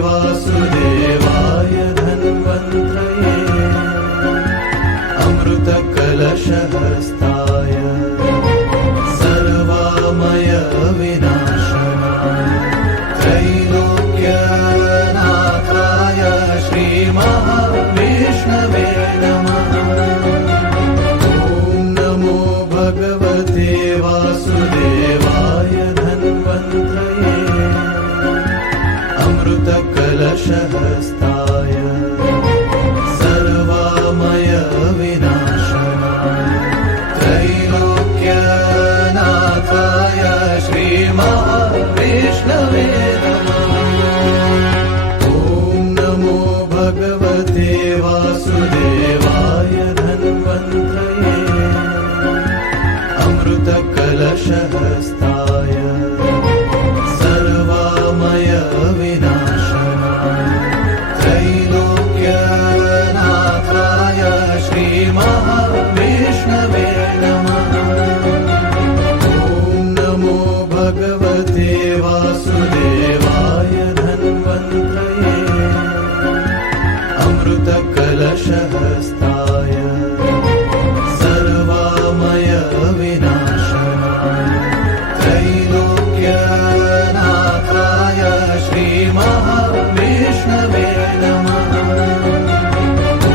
वासुदेवाय धन्वन्त्रये अमृतकलशहस्ताय सर्वामय विनाशनाय त्रैलोक्यनाथाय श्रीमहाविष्णवे नमः। ॐ नमो भगवते वासुदेवाय धन्वन्त्रये अमृतकलशहस्ताय सर्वामय विनाशनाय त्रैलोक्यनाथाय श्रीमहाविष्णवे नमः। ॐ नमो भगवते वासुदेवाय धन्वन्त्रये अमृतकलशहस्ताय सर्वामय विनाशनाय त्रैलोक्यनाथाय श्रीमहाविष्णवे नमः। ॐ नमो भगवते वासुदेवाय धन्वन्त्रये अमृतकलशहस्ताय सर्वामय विनाशनाय त्रैलोक्यनाथाय श्रीमहाविष्णवे नमः। ॐ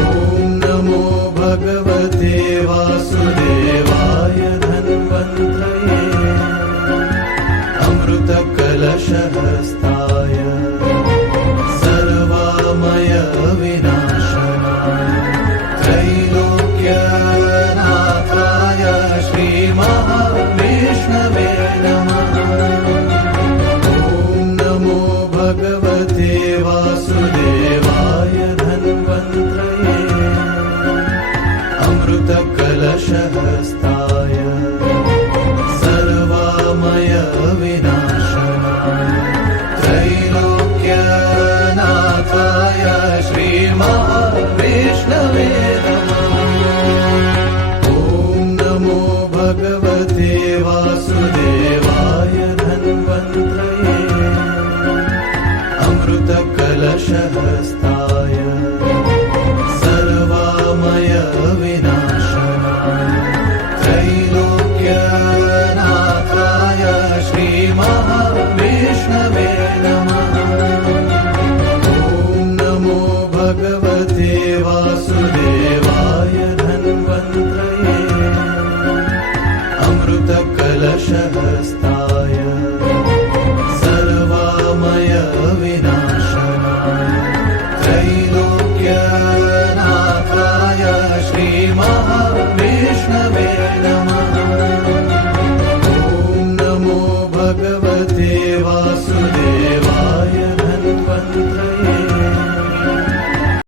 नमो भगवते वासुदेवाय धन्वन्त्रये अमृतकलशहस्ताय सर्वामय विनाशनाय त्रैलोक्यनाथाय श्रीमहाविष्णवे नमः। ॐ नमो भगवते वासुदेवाय धन्वन्त्रये अमृतकलशहस्ताय सर्वामय विनाशनाय त्रैलोक्यनाथाय श्रीमहाविष्णवे नमः। ॐ नमो भगवते वासुदेवाय धन्वन्त्रये अमृतकलशहस्ताय